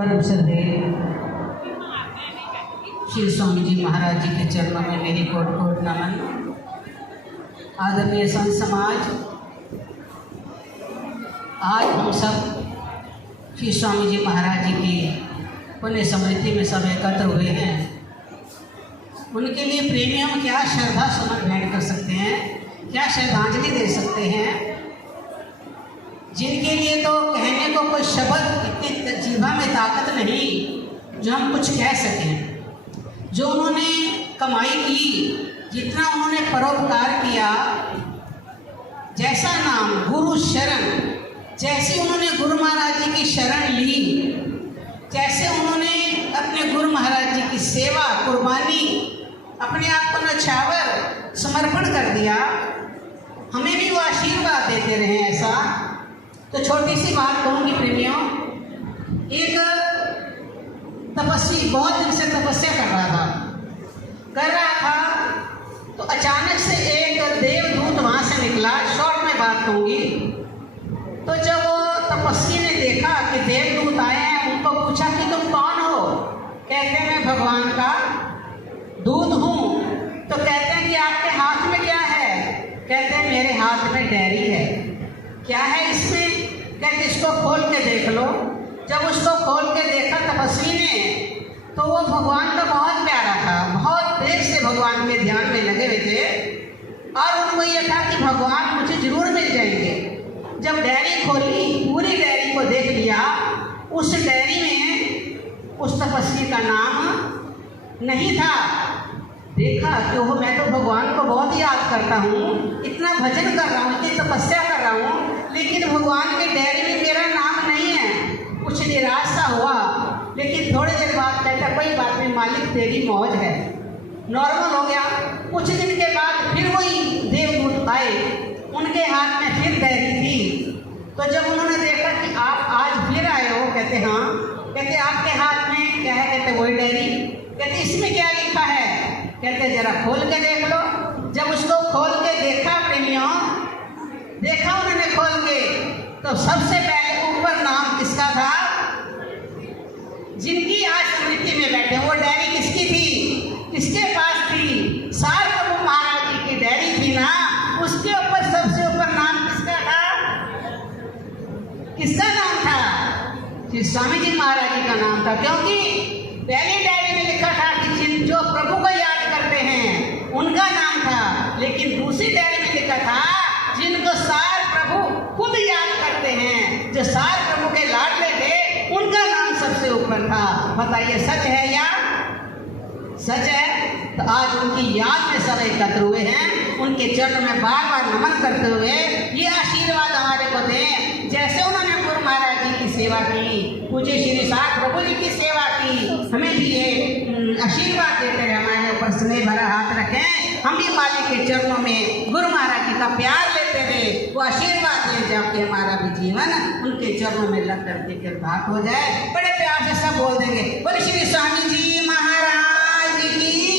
परम श्रद्धेय श्री स्वामी जी महाराज जी के चरणों में मेरी कोट कोट नमन। आदरणीय संत समाज, आज हम सब श्री स्वामी जी महाराज जी की पुण्य स्मृति में सब एकत्र हुए हैं। उनके लिए प्रेमी हम क्या श्रद्धा सुमन भेंट कर सकते हैं, क्या श्रद्धांजलि दे सकते हैं, जिनके लिए तो कहने को कोई शब्द इतनी जीवा में ताकत नहीं जो हम कुछ कह सकें। जो उन्होंने कमाई की, जितना उन्होंने परोपकार किया, जैसा नाम गुरु शरण, जैसी उन्होंने गुरु महाराज जी की शरण ली, जैसे उन्होंने अपने गुरु महाराज जी की सेवा कुर्बानी, अपने आप को न्यौछावर समर्पण कर दिया, हमें भी वो आशीर्वाद देते रहे। ऐसा तो छोटी सी बात कहूँगी प्रेमियों, एक तपस्वी बहुत दिन से तपस्या कर रहा था तो अचानक से एक देवदूत वहाँ से निकला। शॉर्ट में बात कहूँगी, तो जब वो तपस्वी ने देखा कि देवदूत आए हैं, उनको पूछा कि तुम कौन हो? कहते हैं मैं भगवान का दूत हूँ। तो कहते हैं कि आपके हाथ में क्या है? कहते हैं मेरे हाथ में डायरी है। क्या है इसमें? कहते इसको खोल के देख लो। जब उसको खोल के देखा तपस्वी ने, तो वो भगवान का बहुत प्यारा था, बहुत देर से भगवान के ध्यान में लगे हुए थे और उनको ये था कि भगवान मुझे जरूर मिल जाएंगे। जब डायरी खोली, पूरी डायरी को देख लिया, उस डायरी में उस तपस्वी का नाम नहीं था। देखा कि वो मैं तो भगवान को बहुत याद करता हूँ, इतना भजन कर रहा हूँ, इतनी तपस्या कर रहा हूँ, लेकिन भगवान के डायरी में मेरा नाम नहीं है। कुछ निराश सा हुआ, लेकिन थोड़ी देर बाद कहता कोई बात नहीं मालिक, तेरी मौज है। नॉर्मल हो गया। कुछ दिन के बाद फिर वही देवदूत आए, उनके हाथ में फिर डायरी थी। तो जब उन्होंने देखा कि आप आज फिर आए हो, कहते हाँ। कहते आपके हाथ में क्या है? कहते वही डायरी। कहते इसमें क्या लिखा है? कहते जरा खोल के देख लो। जब उसको खोल के देखा प्रेमियों, देखा उन्होंने खोल के, तो सबसे पहले ऊपर नाम किसका था? जिनकी आज स्मृति में बैठे, वो डायरी किसकी थी? किसके पास थी? सार प्रभु महाराज जी की डायरी थी ना, उसके ऊपर सबसे ऊपर नाम किसका था? किसका नाम था? श्री स्वामी जी महाराज जी का नाम था। क्योंकि पहली डायरी में लिखा था कि जिन जो प्रभु को याद करते हैं उनका नाम था, लेकिन दूसरी डायरी में लिखा था जिनको सार प्रभु खुद याद करते हैं, जो सार प्रभु के लाडले थे, उनका नाम सबसे ऊपर था। बताइए सच है या? सच है। तो आज उनकी याद में सब एकत्र हुए हैं, उनके चरण में बार बार नमन करते हुए ये आशीर्वाद हमारे को दें, जैसे उन्होंने गुरु महाराज जी की सेवा की, पूज्य श्री सार प्रभु जी की सेवा की, हमें भी ये आशीर्वाद देते रहे, हमारे ऊपर स्नेह भरा हाथ रखें। हम भी मालिक के चरणों में गुरु महाराज जी का प्यार लेते हुए वो आशीर्वाद दें, जबकि हमारा भी जीवन उनके चरणों में लग करके कृतार्थ हो जाए। बड़े प्यार से सब बोल देंगे, बोले श्री स्वामी जी महाराज की।